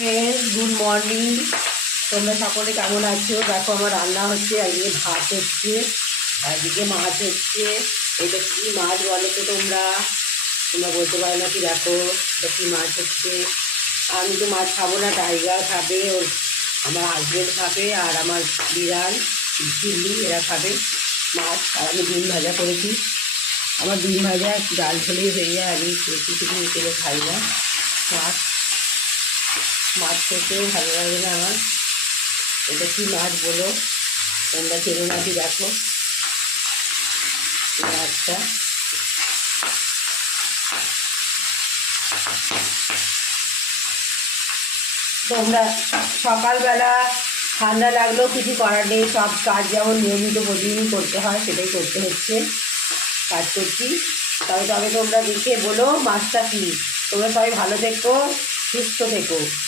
Friends, good morning. তোমরা সকলে কেমন আছো? দেখো আমার রান্না হচ্ছে, একদিকে ভাত হচ্ছে, একদিকে মাছ হচ্ছে। এটা কী মাছ বলো তো তোমরা? তোমরা বলতে পারো না কি? দেখো এটা কী মাছ হচ্ছে। আমি তো মাছ খাবো না, টাইগার খাবে, ওর আমার হাজবেন্ড খাবে, আর আমার বিড়াল চিল্লি এরা খাবে মাছ। আর আমি ডিম ভাজা করেছি। আমার ডিম ভাজা ডাল হলেই হয়ে যায়, আমি কিছু কিছু খাই না। মাছ মাছ খেতেও ভালো লাগে না আমার। এটা কী মাছ বলো তোমরা? চেনো নাকি? দেখো মাছটা। তোমরা সকালবেলা ঠান্ডা লাগলেও কিছু করার নেই, সব কাজ যেমন নিয়মিত প্রতিদিনই করতে হয় সেটাই করতে হচ্ছে, কাজ করছি। তবে তোমরা দেখে বলো মাছটা কী। তোমরা সবাই ভালো থেকো, সুস্থ থেকো।